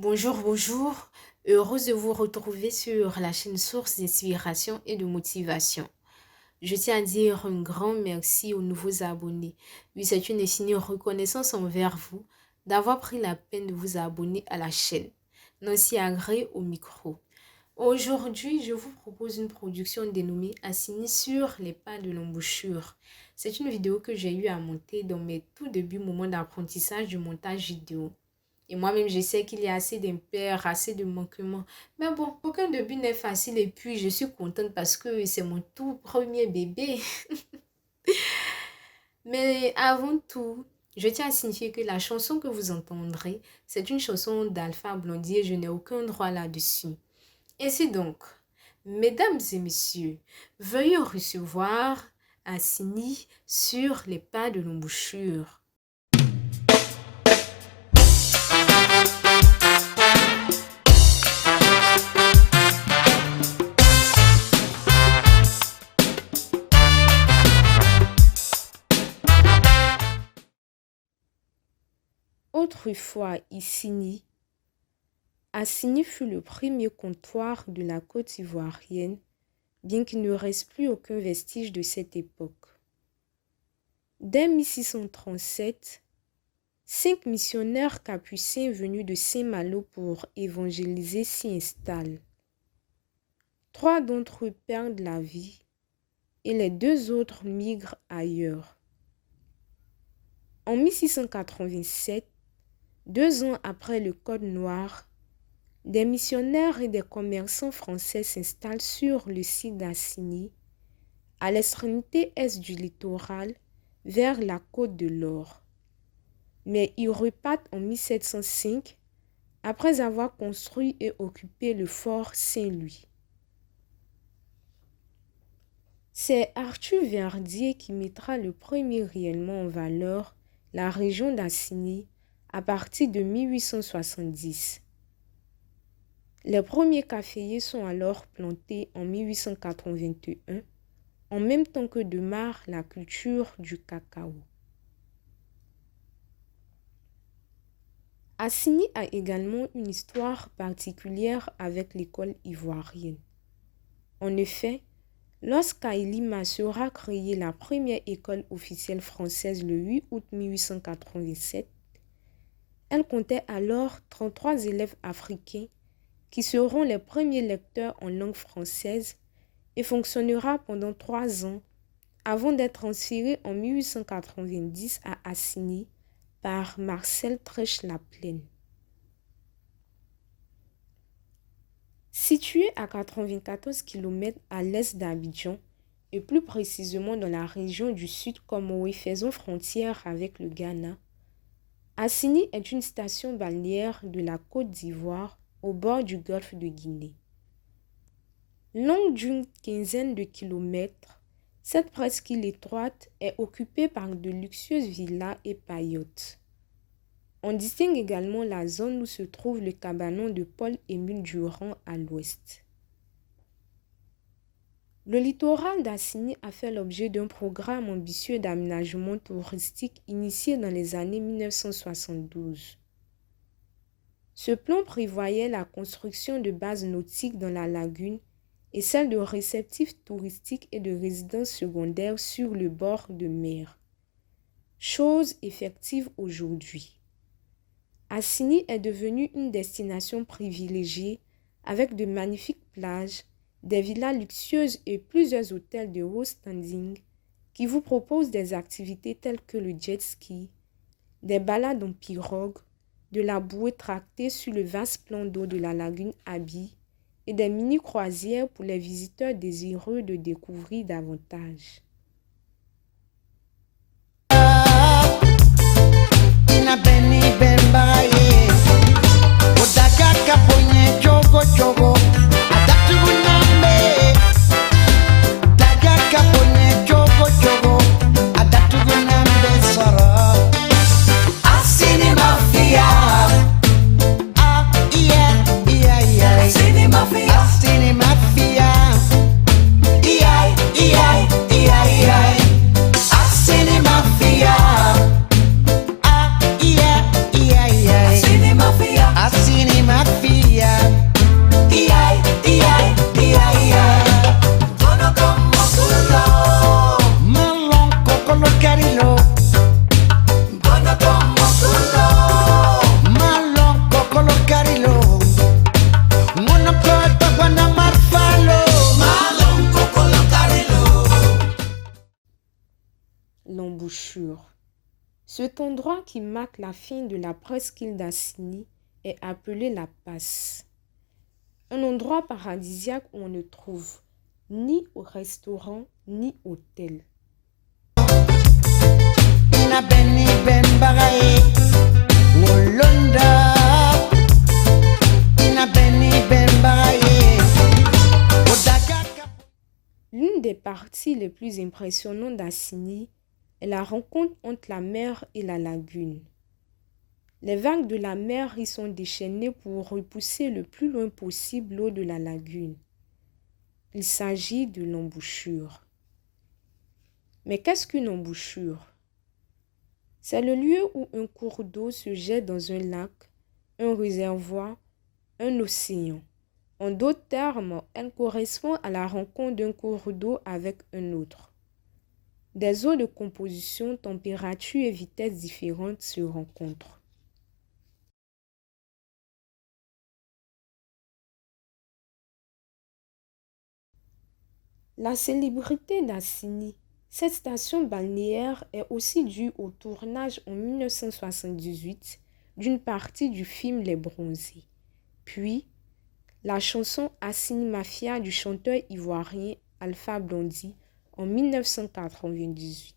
Bonjour, bonjour. Heureuse de vous retrouver sur la chaîne Source d'inspiration et de motivation. Je tiens à dire un grand merci aux nouveaux abonnés. Oui, c'est une infinie reconnaissance envers vous d'avoir pris la peine de vous abonner à la chaîne. Nancy Agré au micro. Aujourd'hui, je vous propose une production dénommée Assigné sur les pas de l'embouchure. C'est une vidéo que j'ai eu à monter dans mes tout débuts moments d'apprentissage du montage vidéo. Et moi-même, je sais qu'il y a assez d'impairs, assez de manquements. Mais bon, aucun début n'est facile et puis je suis contente parce que c'est mon tout premier bébé. Mais avant tout, je tiens à signifier que la chanson que vous entendrez, c'est une chanson d'Alpha Blondy et je n'ai aucun droit là-dessus. Ainsi donc, mesdames et messieurs, veuillez recevoir Assini sur les pas de l'embouchure. Autrefois, Assigny fut le premier comptoir de la côte ivoirienne, bien qu'il ne reste plus aucun vestige de cette époque. Dès 1637, 5 missionnaires capucins venus de Saint-Malo pour évangéliser s'y installent. 3 d'entre eux perdent la vie et les 2 autres migrent ailleurs. En 1687, 2 ans après le Code noir, des missionnaires et des commerçants français s'installent sur le site d'Assigny, à l'extrémité est du littoral, vers la côte de l'Or. Mais ils repartent en 1705, après avoir construit et occupé le fort Saint-Louis. C'est Arthur Verdier qui mettra le premier réellement en valeur la région d'Assigny à partir de 1870. Les premiers caféiers sont alors plantés en 1881, en même temps que démarre la culture du cacao. Assigny a également une histoire particulière avec l'école ivoirienne. En effet, lorsqu'Ailima sera créée la première école officielle française le 8 août 1887, elle comptait alors 33 élèves africains qui seront les premiers lecteurs en langue française et fonctionnera pendant 3 ans avant d'être transférée en 1890 à Assigny par Marcel Trèche-Laplaine. Située à 94 km à l'est d'Abidjan et plus précisément dans la région du Sud Comoé faisant frontière avec le Ghana, Assigny est une station balnéaire de la Côte d'Ivoire au bord du golfe de Guinée. Longue d'une quinzaine de kilomètres, cette presqu'île étroite est occupée par de luxueuses villas et paillotes. On distingue également la zone où se trouve le cabanon de Paul-Émile Durand à l'ouest. Le littoral d'Assigny a fait l'objet d'un programme ambitieux d'aménagement touristique initié dans les années 1972. Ce plan prévoyait la construction de bases nautiques dans la lagune et celle de réceptifs touristiques et de résidences secondaires sur le bord de mer. Chose effective aujourd'hui. Assigny est devenue une destination privilégiée avec de magnifiques plages, des villas luxueuses et plusieurs hôtels de haut standing qui vous proposent des activités telles que le jet ski, des balades en pirogue, de la bouée tractée sur le vaste plan d'eau de la lagune Abi et des mini-croisières pour les visiteurs désireux de découvrir davantage. l'embouchure. Cet endroit qui marque la fin de la presqu'île d'Assigny est appelé la Passe. Un endroit paradisiaque où on ne trouve ni au restaurant ni hôtel. L'une des parties les plus impressionnantes d'Assigny est la rencontre entre la mer et la lagune. Les vagues de la mer y sont déchaînées pour repousser le plus loin possible l'eau de la lagune. Il s'agit de l'embouchure. Mais qu'est-ce qu'une embouchure? C'est le lieu où un cours d'eau se jette dans un lac, un réservoir, un océan. En d'autres termes, elle correspond à la rencontre d'un cours d'eau avec un autre. Des eaux de composition, température et vitesse différentes se rencontrent. La célébrité d'Assigny. Cette station balnéaire est aussi due au tournage en 1978 d'une partie du film Les Bronzés. Puis, la chanson Assigny Mafia du chanteur ivoirien Alpha Blondy en 1998.